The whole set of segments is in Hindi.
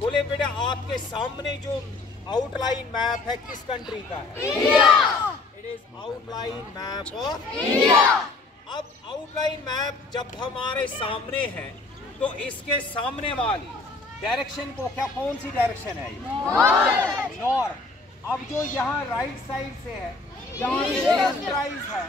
बोले बेटा आपके सामने जो आउटलाइन मैप है किस कंट्री का है? India. It is outline map of India. अब आउटलाइन मैप जब हमारे सामने है तो इसके सामने वाली डायरेक्शन को कौन सी डायरेक्शन है? नॉर्थ। अब जो यहाँ राइट साइड से है, जहाँ राइज है,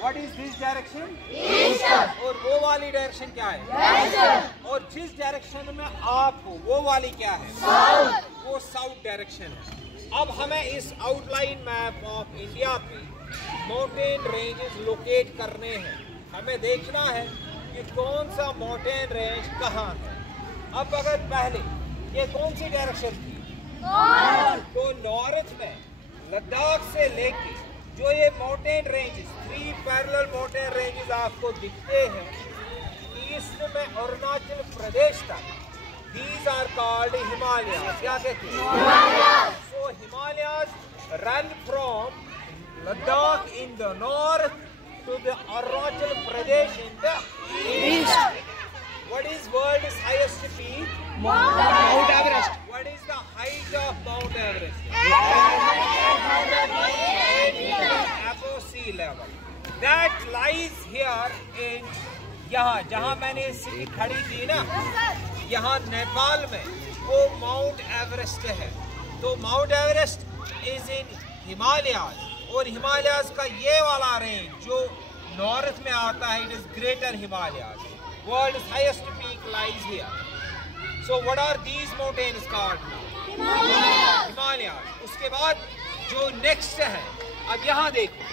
what is this direction? East. और वो वाली डायरेक्शन क्या है? वेस्ट। और जिस डायरेक्शन में आप हो वो वाली क्या है? साउथ। वो साउथ डायरेक्शन है। अब हमें इस आउटलाइन मैप ऑफ इंडिया पे माउंटेन रेंजेस लोकेट करने हैं। हमें देखना है कि कौन सा माउंटेन रेंज कहाँ है। अब अगर पहले ये कौन सी डायरेक्शन थी? तो नॉर्थ में लद्दाख से लेके जो ये mountain ranges 3 parallel mountain ranges आपको दिखते हैं ईस्ट में अरुणाचल प्रदेश तक, दीज आर कॉल्ड हिमालयास। क्या कहते हैं? So Himalayas run from Ladakh in the north to the Arunachal Pradesh in the east. What is world's highest peak? Mount Everest. What is the height of Mount Everest? 8 meters above sea level. That lies here in यहाँ जहाँ मैंने सिटी खड़ी की ना, यहाँ नेपाल में वो माउंट एवरेस्ट है। तो mount Everest is in Himalayas, और हिमालयाज का ये वाला रेंज जो नॉर्थ में आता है, it is greater Himalayas. World's highest peak lies here. So what are these mountains called? Himalayas. उसके बाद जो नेक्स्ट है, अब यहाँ देखो,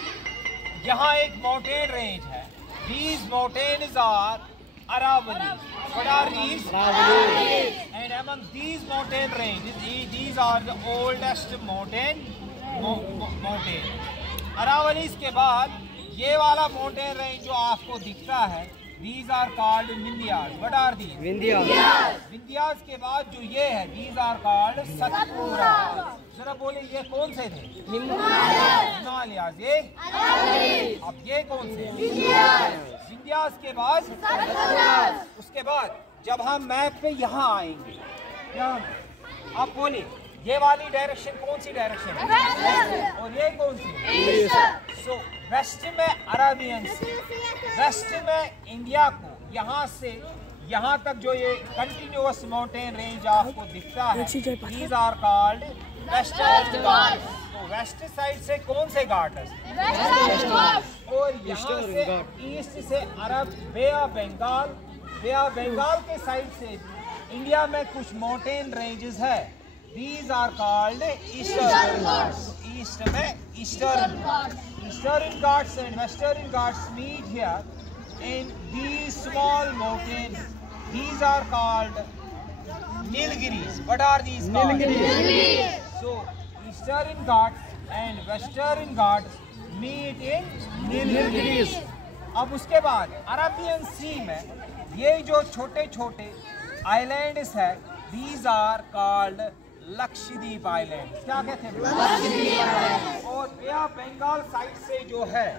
यहाँ एक माउंटेन रेंज है। These mountains are Aravallis. What are these? Aravallis. And among these mountain ranges, these are the oldest mountain. Aravallis के बाद ये वाला माउंटेन रेंज जो आपको दिखता है, these are called Vindhyas. What are these? Vindhyas. Vindhyas के बाद जो ये है, these are called Satpura. जरा बोले ये कौन से थे? हिमालयास। ये अब ये कौन से? विंध्यास के बाद उसके बाद जब हम मैप पे यहाँ आएंगे, आप बोले ये वाली डायरेक्शन कौन सी डायरेक्शन है? और ये कौन सी? सो वेस्ट में अरेबियन सी, वेस्ट में इंडिया को यहाँ से यहाँ तक जो ये कंटिन्यूअस माउंटेन रेंज आपको दिखता है, these are called वेस्टर्न घाट। तो वेस्ट साइड से कौन से घाट है? और यहाँ से ईस्ट से Arab bay of Bengal, bay of Bengal के साइड से इंडिया में कुछ माउंटेन रेंजेस है, these are called eastern Ghats. East में eastern Ghats and western Ghats meet here in these small mountains. These are called Nilgiris. What are these called? Nilgiris. So eastern Ghats and western Ghats meet in Nilgiris. अब उसके बाद अरेबियन सी में ये जो छोटे छोटे आइलैंड्स है, these are called Lakshadweep island. क्या कहते हैं? लक्षद्वीप आइलैंड। और बे ऑफ बंगाल साइड से जो है,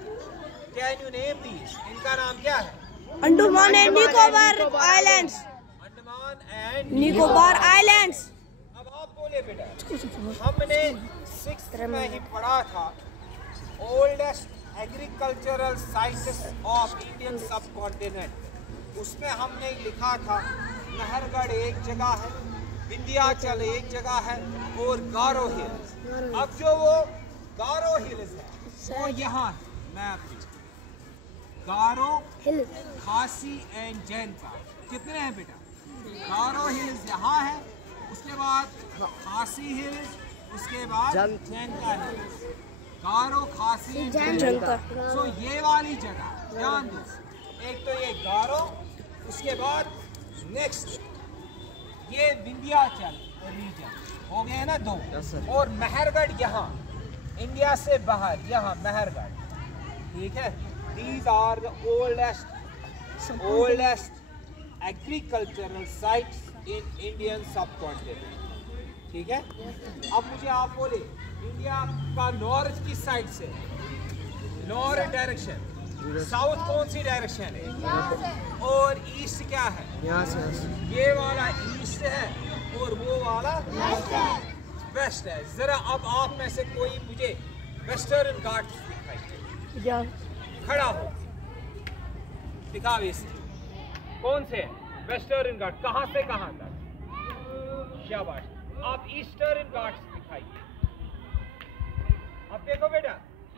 कैन यू नेम दीज? इनका नाम क्या है? Andaman and Nicobar islands. Andaman and Nicobar islands. अब आप बोले बेटा, हमने 6th में ही पढ़ा था oldest agricultural sites of Indian सब कॉन्टिनेंट। उसमें हमने लिखा था नहरगढ़ एक जगह है, विंध्याचल एक जगह है, और गारो हिल्स। अब जो वो गारो हिल्स है वो यहाँ है मैप पे, गारो, खासी एंड जैंता। कितने हैं बेटा? गारो हिल्स यहाँ है, उसके बाद खासी हिल्स, उसके बाद जैंता हिल्स। गारो, खासी, जैंता। सो ये वाली जगह ध्यान दो, एक तो ये गारो, उसके बाद नेक्स्ट ये विंध्याचल रीजन हो गए ना 2। और मेहरगढ़ यहाँ इंडिया से बाहर, यहाँ मेहरगढ़, ठीक है। These are the oldest agricultural sites in Indian subcontinent, ठीक है। अब मुझे आप बोले इंडिया का नॉर्थ किस साइड से? North direction. साउथ कौन सी डायरेक्शन है? और ईस्ट क्या है? ये वाला ईस्ट है, और वो वाला वेस्ट है। जरा अब आप में से कोई मुझे वेस्टर्न घाट्स दिखाइए, खड़ा हो दिखाओ। इस कौन से वेस्टर्न घाट, कहां से कहां तक? शाबाश। आप ईस्टर्न घाट्स दिखाइए। अब देखो बेटा,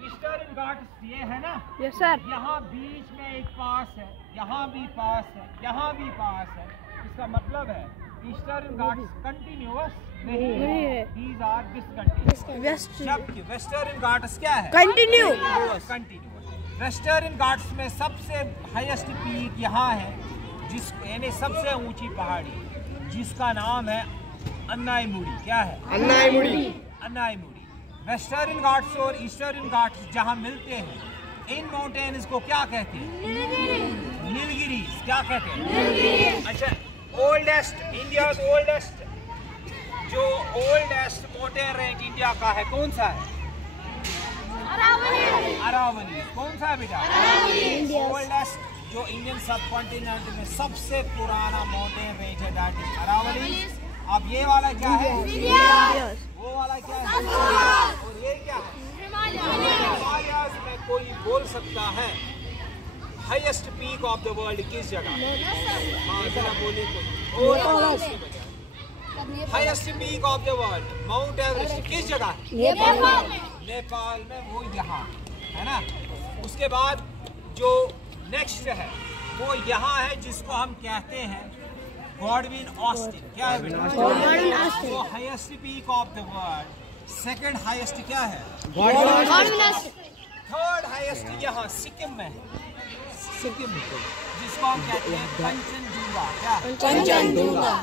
ईस्टर्न घाट्स ये है ना? Yes sir. यहाँ बीच में एक पास है, यहाँ भी पास है, यहाँ भी पास है। इसका मतलब है ईस्टर्न घाट्स कंटिन्यूअस नहीं है, दीज आर डिसकंटिन्यूअस। जबकि वेस्टर्न घाट्स क्या है? कंटिन्यूअस। वेस्टर्न घाट्स में सबसे हाईएस्ट पीक यहाँ है, यानी सबसे ऊंची पहाड़ी, जिसका नाम है अन्नाईमुड़ी। क्या है? अन्नाईमुड़ी। वेस्टर्न घाट्स और ईस्टर्न घाट्स जहाँ मिलते हैं, इन माउंटेन्स को क्या कहते हैं? नीलगिरीज। क्या कहते हैं? अच्छा, ओल्डेस्ट, इंडिया ओल्डेस्ट, जो ओल्डेस्ट माउंटेन रेंज इंडिया का है कौन सा है? अरावली। कौन सा है बेटा? ओल्डेस्ट जो इंडियन सब कॉन्टिनेंट में सबसे पुराना माउंटेन रेंज है, दैट इज अरावली। अब ये वाला क्या है? वो वाला क्या है? और ये क्या है? हिमालयाज में कोई बोल सकता है highest peak of the world किस जगह? हाँ जरा बोलिए कोई। Highest peak of the world mount Everest किस जगह है? नेपाल में। वो यहाँ है ना। उसके बाद जो नेक्स्ट है वो यहाँ है, जिसको हम कहते हैं गॉडविन ऑस्टिन। क्या है बेटा? वो highest peak of the world. Second highest क्या है? थर्ड हाईएस्ट यहाँ सिक्किम में है, सिक्किम जिसको हम कहते हैं कंचनजुंगा। क्या? कंचनजुंगा।